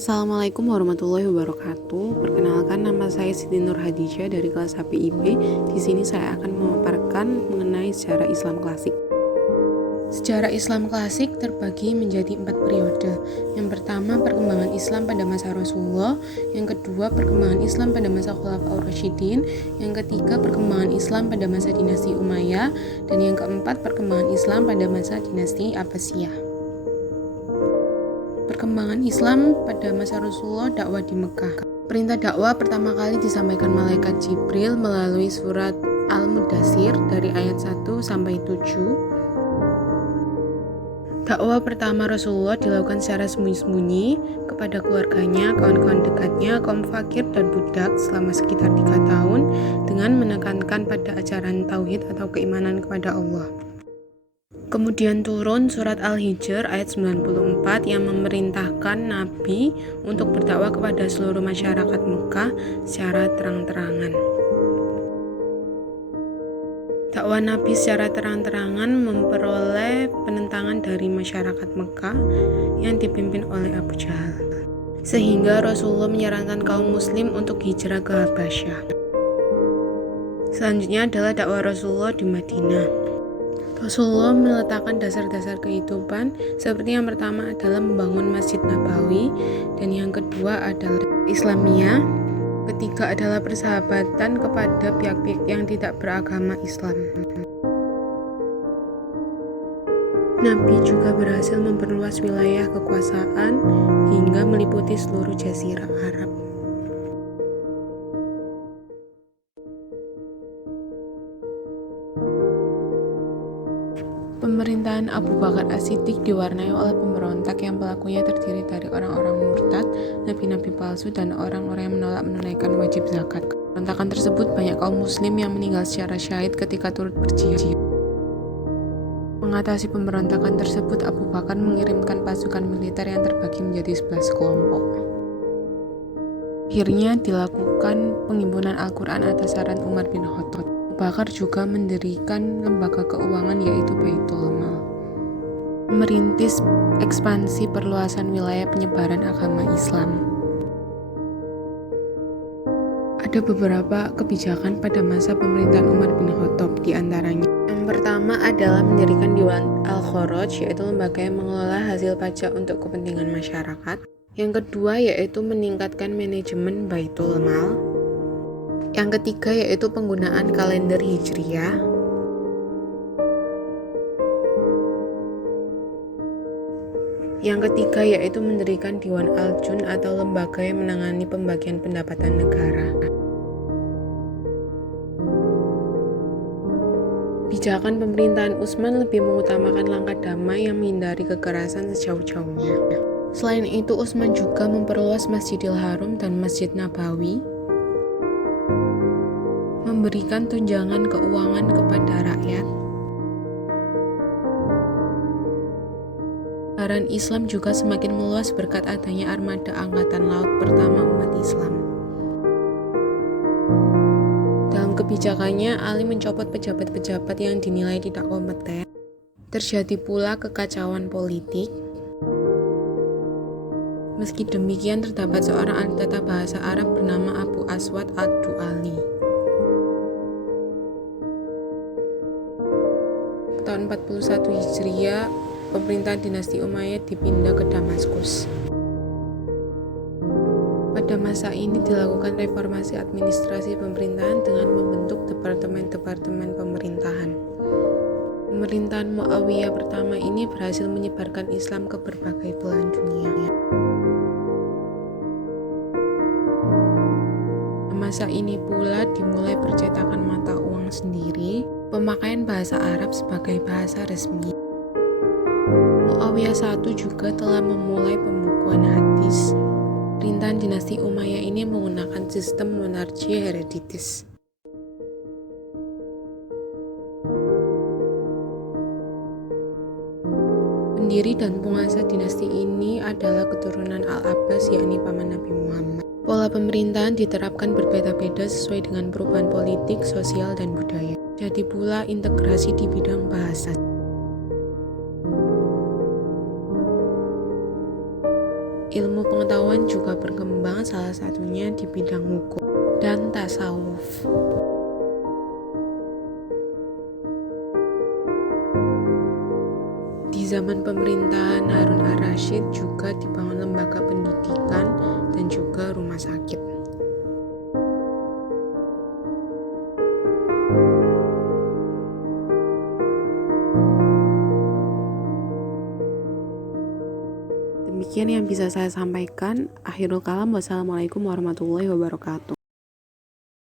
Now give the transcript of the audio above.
Assalamualaikum warahmatullahi wabarakatuh. Perkenalkan, nama saya Siti Nur Hadijah dari kelas HPIB. Di sini saya akan memaparkan mengenai sejarah Islam klasik. Sejarah Islam klasik terbagi menjadi 4 periode. Yang pertama, perkembangan Islam pada masa Rasulullah. Yang kedua, perkembangan Islam pada masa Khulafaur Rasyidin. Yang ketiga, perkembangan Islam pada masa dinasti Umayyah. Dan yang keempat, perkembangan Islam pada masa dinasti Abbasiyah. Perkembangan Islam pada masa Rasulullah, dakwah di Mekah. Perintah dakwah pertama kali disampaikan malaikat Jibril melalui surat Al-Mudaththir dari ayat 1 sampai 7. Dakwah pertama Rasulullah dilakukan secara sembunyi-sembunyi kepada keluarganya, kawan-kawan dekatnya, kaum fakir dan budak selama sekitar 3 tahun dengan menekankan pada ajaran tauhid atau keimanan kepada Allah. Kemudian turun surat Al-Hijr ayat 94 yang memerintahkan Nabi untuk berdakwah kepada seluruh masyarakat Mekah secara terang-terangan. Dakwah Nabi secara terang-terangan memperoleh penentangan dari masyarakat Mekah yang dipimpin oleh Abu Jahal. Sehingga Rasulullah menyarankan kaum muslim untuk hijrah ke Habasyah. Selanjutnya adalah dakwah Rasulullah di Madinah. Rasulullah meletakkan dasar-dasar kehidupan, seperti yang pertama adalah membangun Masjid Nabawi, dan yang kedua adalah Islamiyah. Ketiga adalah persahabatan kepada pihak-pihak yang tidak beragama Islam. Nabi juga berhasil memperluas wilayah kekuasaan hingga meliputi seluruh jazirah Arab. Pemerintahan Abu Bakar As-Siddiq diwarnai oleh pemberontak yang pelakunya terdiri dari orang-orang murtad, nabi-nabi palsu, dan orang-orang yang menolak menunaikan wajib zakat. Pemberontakan tersebut banyak kaum muslim yang meninggal secara syahid ketika turut berjihad. Mengatasi pemberontakan tersebut, Abu Bakar mengirimkan pasukan militer yang terbagi menjadi 11 kelompok. Akhirnya dilakukan penghimpunan Al-Quran atas saran Umar bin Khattab. Bakar juga mendirikan lembaga keuangan yaitu Baitul Mal. Merintis ekspansi perluasan wilayah penyebaran agama Islam. Ada beberapa kebijakan pada masa pemerintahan Umar bin Khattab, di antaranya. Yang pertama adalah mendirikan Dewan Al-Kharaj, yaitu lembaga yang mengelola hasil pajak untuk kepentingan masyarakat. Yang kedua yaitu meningkatkan manajemen Baitul Mal. Yang ketiga yaitu penggunaan kalender Hijriyah. Yang ketiga yaitu mendirikan Dewan Al-Jun atau lembaga yang menangani pembagian pendapatan negara. Kebijakan pemerintahan Utsman lebih mengutamakan langkah damai yang menghindari kekerasan sejauh-jauhnya. Selain itu, Utsman juga memperluas Masjidil Haram dan Masjid Nabawi, memberikan tunjangan keuangan kepada rakyat. Peran Islam juga semakin meluas berkat adanya armada angkatan laut pertama umat Islam. Dalam kebijakannya, Ali mencopot pejabat-pejabat yang dinilai tidak kompeten. Terjadi pula kekacauan politik. Meski demikian, terdapat seorang ahli tata bahasa Arab bernama Abu Aswad Ad-Du'ali. Tahun 41 Hijriah, pemerintahan dinasti Umayyah dipindah ke Damaskus. Pada masa ini dilakukan reformasi administrasi pemerintahan dengan membentuk departemen-departemen pemerintahan. Pemerintahan Muawiyah pertama ini berhasil menyebarkan Islam ke berbagai belahan dunia. Masa ini pula dimulai percetakan mata uang sendiri, pemakaian bahasa Arab sebagai bahasa resmi. Muawiyah I juga telah memulai pembukuan hadis. Pemerintahan dinasti Umayyah ini menggunakan sistem monarki hereditis. Pendiri dan penguasa dinasti ini adalah keturunan Al-Abbas, yakni paman Nabi Muhammad. Pola pemerintahan diterapkan berbeda-beda sesuai dengan perubahan politik, sosial, dan budaya. Jadi pula integrasi di bidang bahasa. Ilmu pengetahuan juga berkembang, salah satunya di bidang hukum dan tasawuf. Di zaman pemerintahan Harun ar-Rasyid juga dibangun lembaga pendidikan dan juga rumah sakit. Demikian yang bisa saya sampaikan. Akhirul kalam, wassalamualaikum warahmatullahi wabarakatuh.